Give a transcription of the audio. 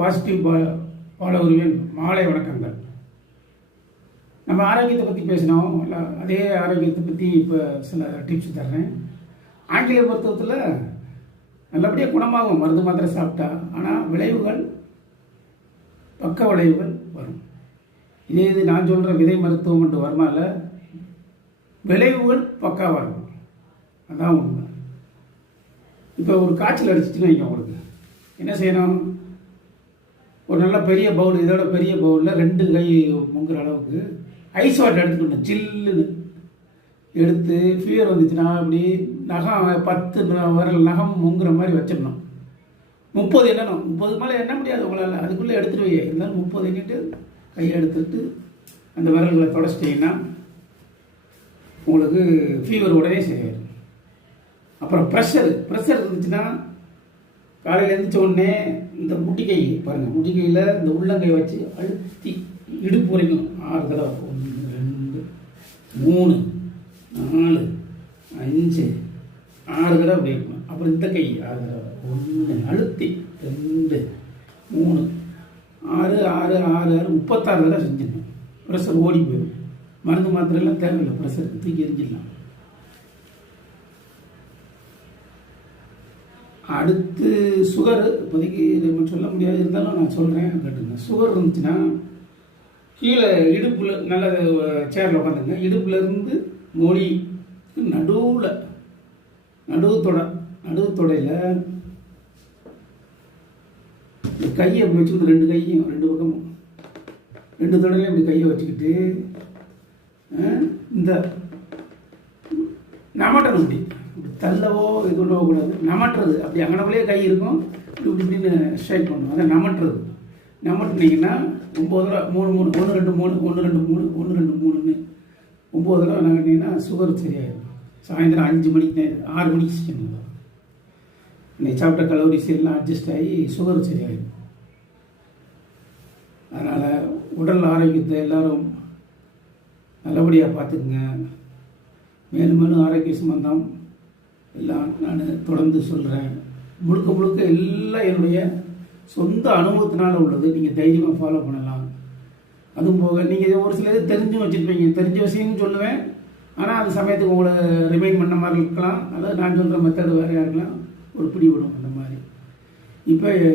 Positive பாலகுருவின் மாலை வணக்கங்கள். நம்ம ஆரோக்கியத்தை பற்றி பேசினோம். அதே ஆரோக்கியத்தை பற்றி இப்போ சில டிப்ஸ் தர்றேன். ஆங்கில மருத்துவத்தில் நல்லபடியாக குணமாகும் மருந்து மாத்திரை சாப்பிட்டா. ஆனால் விளைவுகள், பக்க விளைவுகள் வரும். இது நான் சொல்கிற விதை மருத்துவம் என்று வருமால விளைவுகள் பக்காவாக இருக்கும். அதான் உண்மை. இப்போ ஒரு காய்ச்சல் அடிச்சிட்டுன்னு வைங்க, உங்களுக்கு என்ன செய்யணும்? ஒரு நல்ல பெரிய பவுல், இதோட பெரிய பவுலில் 2 கை முங்குற அளவுக்கு ஐஸ் வாட்டர் எடுத்துக்கணும். ஜில்லுன்னு எடுத்து ஃபீவர் வந்துச்சுன்னா அப்படி நகம் 10 விரல் நகம் முங்குற மாதிரி வச்சிடணும். 30 எண்ணணும். 30 மேலே எண்ண முடியாது உங்களால், அதுக்குள்ளே எடுத்துகிட்டு வை. இருந்தாலும் 30 எண்ணிட்டு கையை எடுத்துட்டு அந்த விரல்களை தொடச்சிட்டிங்கன்னா உங்களுக்கு ஃபீவர் உடனே சரியாயிடும். அப்புறம் ப்ரெஷர் இருந்துச்சுன்னா காலையில் எழுந்திரிச்ச உடனே இந்த முட்டிக்கை பாருங்கள், முட்டிக்கையில் இந்த உள்ளங்கை வச்சு அழுத்தி இடுப்பு வரைக்கும் 6 தடவை. 1 2 3 4 5 6 தடவை அப்படி இருக்கணும். அப்புறம் இந்த கை 6 தடவை. 1 அழுத்தி 2 3 6 6 6 36 தடவை செஞ்சிடணும். ப்ரெஷர் ஓடி போயிடும். மருந்து மாத்திரைலாம் தேவையில்லை. ப்ரெஷருக்கு தூக்கி எரிஞ்சிடலாம். அடுத்து சுகரு, இப்போதைக்கு இது சொல்ல முடியாது, இருந்தாலும் நான் சொல்கிறேன் கேட்டுங்க. சுகர் இருந்துச்சுன்னா கீழே இடுப்பில் நல்ல சேரில் உட்காந்துங்க. இடுப்புலேருந்து மொழி நடுவுத்தொடையில் கையை அப்படி வச்சுக்கிட்டு 2 கையும் 2 பக்கமும் 2 தொடையிலையும் இப்படி கையை வச்சுக்கிட்டு இந்த நமட்டணும். இப்படி தள்ளவோ இது பண்ணவோ கூடாது. நமட்டுறது அப்படி அங்கனக்குள்ளேயே கை இருக்கும். இப்படின்னு ஸ்ட்ரைக் பண்ணணும். அதை நமட்டுனீங்கன்னா 9 தடவை 3 3 1 2 3 1 2 3 1 2 3ன்னு 9 தடவை நகட்டினீங்கன்னா சுகர் சரியாயிடும். சாயந்தரம் 5 மணிக்கு 6 மணிக்கு செய்யணும். இன்னைக்கு சாப்பிட்ட கலோரிஸ் எல்லாம் அட்ஜஸ்ட் ஆகி சுகர் சரியாயிடும். அதனால் உடல் ஆரோக்கியத்தை எல்லோரும் நல்லபடியாக பார்த்துக்குங்க. மேலும் மேலும் ஆரோக்கிய சம்பந்தம் எல்லாம் நான் தொடர்ந்து சொல்கிறேன். முழுக்க எல்லாம் என்னுடைய சொந்த அனுபவத்தினால் உள்ளது. நீங்கள் தைரியமாக ஃபாலோ பண்ணலாம். அதுவும் போக நீங்கள் ஒரு சில இது தெரிஞ்சும் வச்சுருப்பீங்க. தெரிஞ்ச விஷயம்னு சொல்லுவேன். ஆனால் அது சமயத்துக்கு உங்களை ரிமைண்ட் பண்ண மாதிரி இருக்கலாம். அதாவது நான் சொல்கிற மெத்தடு வேறையாக இருக்கலாம். ஒரு பிடி விடும் அந்த மாதிரி. இப்போ